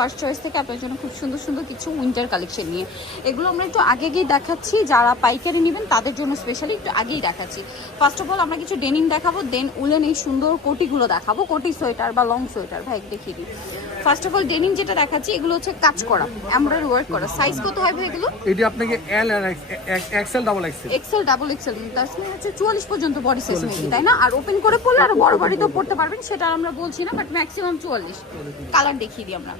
First choice থেকে আপনার জন্য খুব সুন্দর সুন্দর কিছু উইন্টার কালেকশন নিয়ে। এগুলো আমরা একটু আগে গিয়ে দেখাচ্ছি, যারা পাইকারি নেবেন তাদের জন্য স্পেশালি একটু আগেই দেখাচ্ছি। ফার্স্ট অফ অল আমরা কিছু ডেনিম দেখাবো দেন উলেন এই সুন্দর কোটিগুলো দেখাবো, কোটি সোয়েটার বা লং সোয়েটার ভাই, দেখিয়ে দিই। ফার্স্ট অফ অল ডেনিম যেটা দেখাচ্ছি এগুলো হচ্ছে কাজ করা এমব্রয়ডারি ওয়ার্ক করা। সাইজ কত হয় ভাই এগুলো? এটি আপনাকে এল আর XL double XL XL double XL তার সঙ্গে হচ্ছে চুয়াল্লিশ পর্যন্ত বডি সাইজ মেবি তাই না? আর ওপেন করে পড়লে আর বড় বডিতেও পড়তে পারবেন সেটা আমরা বলছি না বাট ম্যাক্সিমাম চুয়াল্লিশ। কালার দেখিয়ে দিই আমরা।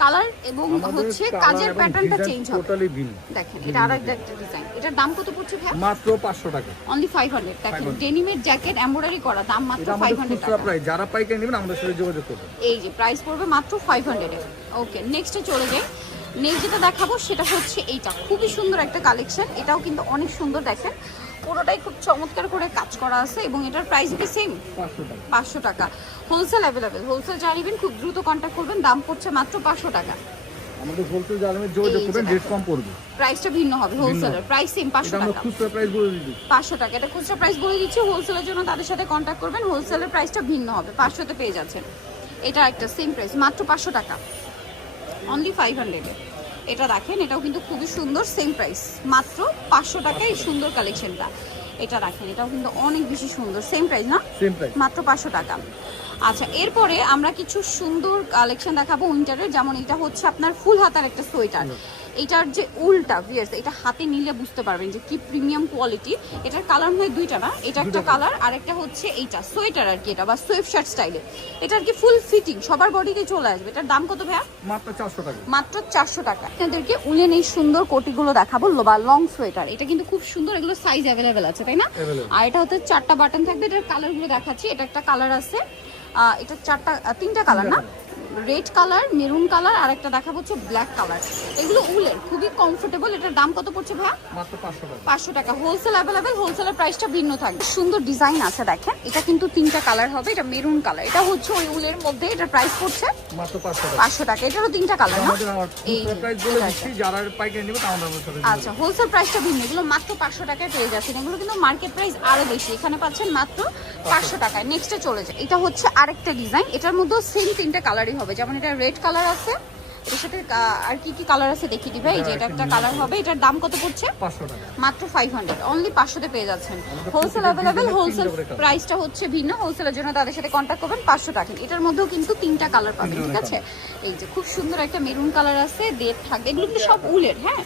কালার এবং হচ্ছে কাজের প্যাটার্নটা চেঞ্জ হবে। টোটালি ভিন্ন। দেখেন এটা আর একটা ডিজাইন এটার দাম কত পড়ছে ভাই মাত্র পাঁচশো টাকা। অনলি ফাইভ হান্ড্রেড দেখেন ডেনিমের জ্যাকেট এমব্রয়ডারি করা দাম মাত্র এটা ফাইভ আমাদের হান্ড্রেড খুচরা টাকা। প্রাইস যারা পাইকারি নেবেন আমাদের সাথে যোগাযোগ করবেন। এই যে প্রাইস পড়বে মাত্র ফাইভ হান্ড্রেডে ওকে নেক্সটে চলে যাই। নেক্সট যেটা দেখাবো সেটা হচ্ছে এইটা। খুবই সুন্দর একটা কালেকশন এটাও কিন্তু অনেক সুন্দর দেখেন। পুরোটাই খুব চমৎকার করে কাজ করা আছে এবং এটার প্রাইস কি সেম পাঁচশো টাকা। হোলসেল অ্যাভেলেবেল হোলসেল জানিবেন খুব দ্রুত কন্ট্যাক্ট করবেন দাম পড়ছে মাত্র পাঁচশো টাকা। আমাদের হোলসেল জানাবেন যোগাযোগ করবেন রেট কম পড়বে। প্রাইসটা ভিন্ন হবে হোলসেলের প্রাইস সেম পাঁচশো টাকা। খুচরা প্রাইস বলে দিচ্ছি। পাঁচশো টাকা। এটা খুচরা প্রাইস বলে দিচ্ছি হোলসেলের জন্য তাদের সাথে কন্ট্যাক্ট করবেন হোলসেলের প্রাইসটা ভিন্ন হবে পাঁচশোতে পেয়ে যাচ্ছেন। এটা একটা সেম প্রাইস মাত্র পাঁচশো টাকা। অনলি ফাইভ হান্ড্রেডে এটা দেখেন এটাও কিন্তু খুবই সুন্দর সেম প্রাইস মাত্র পাঁচশো টাকা এই সুন্দর কালেকশনটা এটা রাখেন এটাও কিন্তু অনেক বেশি সুন্দর সেম প্রাইস না? মাত্র পাঁচশো টাকা। আচ্ছা এরপরে আমরা কিছু সুন্দর কালেকশন দেখাবো উইন্টারের যেমন এটা হচ্ছে আপনার ফুল হাতার একটা সোয়েটার এটার যে উলটা ভিয়ার্স এটা হাতে নিলে বুঝতে পারবেন যে কি প্রিমিয়াম কোয়ালিটি এটার কালার হয় দুইটা না এটা একটা কালার আর একটা হচ্ছে এইটা সোয়েটার আর কি এটা বা সোয়েফ শার্ট স্টাইলে এটা আর কি ফুল ফিটিং সবার বডিতে চলে আসবে। এটার দাম কত ভাইয়া? মাত্র চারশো টাকা। মাত্র চারশো টাকা। আপনাদেরকে উলেন এই সুন্দর কোটিগুলো দেখাবো বা লং সোয়েটার এটা কিন্তু খুব সুন্দর এগুলো সাইজ অ্যাভেলেবেল আছে তাই না? আর এটা হচ্ছে চারটা বাটন থাকবে এটার কালারগুলো দেখাচ্ছি এটা একটা কালার আছে। এটা চারটা তিনটা কালার না? রেড কালার মেরুন কালার আর একটা দেখা হচ্ছে ব্ল্যাক কালার এগুলো উলের খুবই কমফোর্টেবল এটার দাম কত পড়ছে ভাইয়া? পাঁচশো টাকা। হোলসেল অ্যাভেলেবেল হোলসেলের প্রাইসটা ভিন্ন থাকবে। সুন্দর ডিজাইন আছে দেখেন। এটা কিন্তু তিনটা কালার হবে এটা মেরুন কালার এটা হচ্ছে ওই উলের মধ্যে এটার প্রাইস পড়ছে পাঁচশো টাকা। এটারও তিনটা কালার না? এই আচ্ছা হোলসেল প্রাইসটা ভিন্ন। এগুলো মাত্র পাঁচশো টাকায় পেয়ে যাচ্ছেন। এগুলো কিন্তু মার্কেট প্রাইস আরও বেশি। এখানে পাচ্ছেন মাত্র পাঁচশো। টাকায়। নেক্সটে চলে যায় এটা হচ্ছে আরেকটা ডিজাইন এটার মধ্যেও সেম তিনটা কালারই হবে। যেমন এটা রেড কালার আছে এর সাথে আর কি কি কালার আছে দেখিয়ে দিবে? এই যে এটা একটা কালার হবে। এটার দাম কত পড়ছে? মাত্র ফাইভ হান্ড্রেড অনলি পাঁচশোতে পেয়ে যাচ্ছেন। হোলসেল অ্যাভেলেবেল হোলসেল প্রাইসটা হচ্ছে ভিন্ন। হোলসেলের জন্য তাদের সাথে কন্ট্যাক্ট করবেন পাঁচশো টাকা এটার মধ্যেও কিন্তু তিনটা কালার পাবেন ঠিক আছে? এই যে খুব সুন্দর একটা মেরুন কালার আছে ডেট থাকবে। এগুলো কিন্তু সব উলের হ্যাঁ?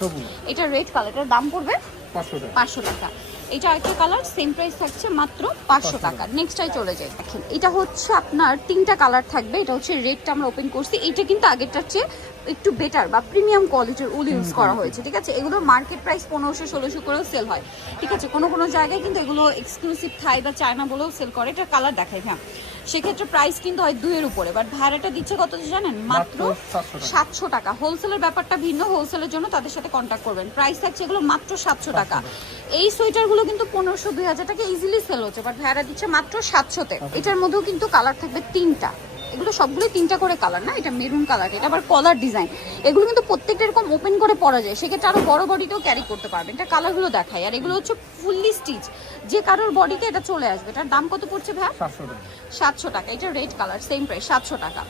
এটা রেড কালার এটার দাম পড়বে পাঁচশো টাকা। এটা একটা কালার সেম প্রাইস থাকছে মাত্র পাঁচশো টাকা। নেক্সটটাই চলে যায় দেখেন এটা হচ্ছে আপনার তিনটা কালার থাকবে এটা হচ্ছে রেডটা আমরা ওপেন করছি। এটা কিন্তু আগেরটার চেয়ে একটু বেটার বা প্রিমিয়াম কোয়ালিটির উল ইউজ করা হয়েছে ঠিক আছে? এগুলো মার্কেট প্রাইস পনেরোশো ষোলোশো করেও সেল হয় ঠিক আছে? কোনো কোনো জায়গায় কিন্তু এগুলো এক্সক্লুসিভ থাই বা চায়না বলেও সেল করে এটা কালার দেখায় হ্যাঁ। সেক্ষেত্রে প্রাইস কিন্তু হয় দুইয়ের উপরে বাট ভাড়াটা দিচ্ছে কত জানেন? মাত্র মাত্র 700 টাকা। সাতশো টাকা। হোলসেলের ব্যাপারটা ভিন্ন হোলসেলের জন্য তাদের সাথে কন্ট্যাক্ট করবেন। প্রাইস থাকছে এগুলো মাত্র সাতশো টাকা। এই সোয়েটারগুলো কিন্তু পনেরোশো দুই হাজার টাকা ইজিলি সেল হচ্ছে বাট ভাড়া দিচ্ছে মাত্র সাতশোতে। এটার মধ্যেও কিন্তু কালার থাকবে তিনটা। এগুলো সবগুলোই তিনটা করে কালার না? এটা মেরুন কালার এটা আবার কলার ডিজাইন এগুলো কিন্তু প্রত্যেকটা এরকম ওপেন করে পরা যায়। সেক্ষেত্রে আরও বড় বডিতেও ক্যারি করতে পারবেন এটা কালারগুলো দেখায় আর এগুলো হচ্ছে ফুললি স্টিচ যে কারোর বডিতে এটা চলে আসবে। এটার দাম কত পড়ছে ভাই সাতশো টাকা। এটা রেড কালার সেম প্রাইস সাতশো টাকা।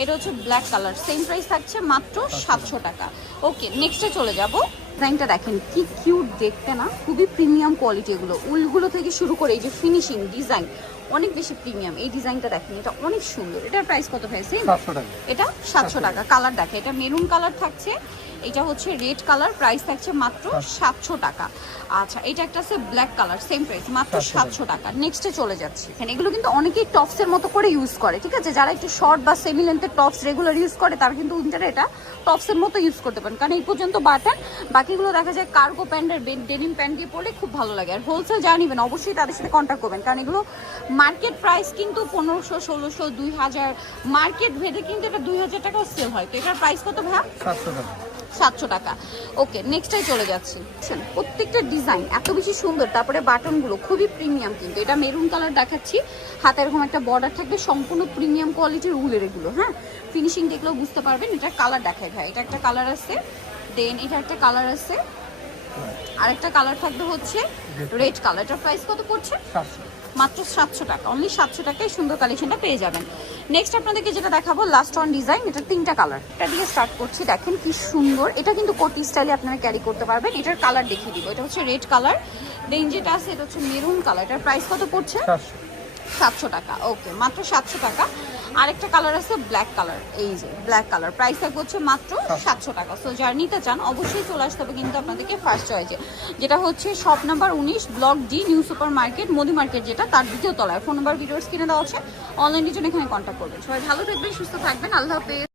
এটা হচ্ছে ব্ল্যাক কালার সেম প্রাইস থাকছে মাত্র সাতশো টাকা। ওকে নেক্সটে চলে যাব। ডিজাইনটা দেখেন কি কিউট দেখতে না? খুবই প্রিমিয়াম কোয়ালিটি এগুলো। উলগুলো থেকে শুরু করে এই যে ফিনিশিং ডিজাইন অনেক বেশি প্রিমিয়াম এই ডিজাইনটা দেখেন এটা অনেক সুন্দর। এটার প্রাইস কত টাকা। এটা সাতশো টাকা। কালার দেখে এটা মেরুন কালার থাকছে। এটা হচ্ছে রেড কালার প্রাইস থাকছে মাত্র সাতশো টাকা। আচ্ছা এটা একটা আছে ব্ল্যাক কালার সেম প্রাইস মাত্র সাতশো টাকা। নেক্সটে চলে যাচ্ছি। এখানে এগুলো কিন্তু অনেকেই টপসের মতো করে ইউজ করে ঠিক আছে? যারা একটু শর্ট বা সেমি লেন্থের টপস রেগুলার ইউজ করে তারা কিন্তু উইন্টারে এটা টপসের মতো ইউজ করতে পারেন। কারণ এই পর্যন্ত বাটন বাকিগুলো দেখা যায় কার্গো প্যান্টের ডেনিম প্যান্ট দিয়ে পরলে খুব ভালো লাগে। আর হোলসেল যা জানিবেন অবশ্যই তাদের সাথে কন্ট্যাক্ট করবেন। কারণ এগুলো মার্কেট প্রাইস কিন্তু পনেরোশো ষোলোশো দুই হাজার মার্কেট ভেদে কিন্তু এটা দুই হাজার টাকাও সেল হয়। তো এটার প্রাইস কত ভাইয়া? সাতশো টাকা। সাতশো টাকা। ওকে নেক্সটাই চলে যাচ্ছি। প্রত্যেকটা ডিজাইন এত বেশি সুন্দর তারপরে বাটনগুলো খুবই প্রিমিয়াম কিন্তু। এটা মেরুন কালার দেখাচ্ছি। হাতে এরকম একটা বর্ডার থাকবে সম্পূর্ণ প্রিমিয়াম কোয়ালিটির উলের এগুলো হ্যাঁ? ফিনিশিং দেখলেও বুঝতে পারবেন। এটা কালার দেখায় ভাই। এটা একটা কালার আছে। দেন এটা একটা কালার আছে। আরেকটা কালার থাকবে হচ্ছে রেড কালার এটার প্রাইস কত পড়ছে? মাত্র সাতশো টাকা। অনলি সাতশো টাকায় সুন্দর কালেকশনটা পেয়ে যাবেন। নেক্সট আপনাদেরকে যেটা দেখাবো লাস্ট অন ডিজাইন এটা তিনটা কালার এটা দিয়ে স্টার্ট করছি দেখেন কি সুন্দর। এটা কিন্তু কোটি স্টাইলে আপনারা ক্যারি করতে পারবেন। এটার কালার দেখিয়ে দিব। এটা হচ্ছে রেড কালার দেন যেটা আছে এটা হচ্ছে মেরুন কালার এটার প্রাইস কত পড়ছে? সাতশো। টাকা। ওকে মাত্র সাতশো টাকা। আরেকটা কালার আছে ব্ল্যাক কালার এই যে ব্ল্যাক কালার প্রাইস থাকবে হচ্ছে মাত্র সাতশো টাকা। সো যার নিতে চান অবশ্যই চলে আসতে হবে কিন্তু আপনাদেরকে ফার্স্ট চয়েসে যেটা হচ্ছে শপ নাম্বার উনিশ block D new super market Modi market যেটা তার দ্বিতীয় তলায়। ফোন নাম্বার ভিডিওস কিনে দেওয়া আছে। অনলাইনের জন্য এখানে কন্ট্যাক্ট করবেন। সবাই ভালো থাকবেন সুস্থ থাকবেন। আল্লাহ হাফেজ।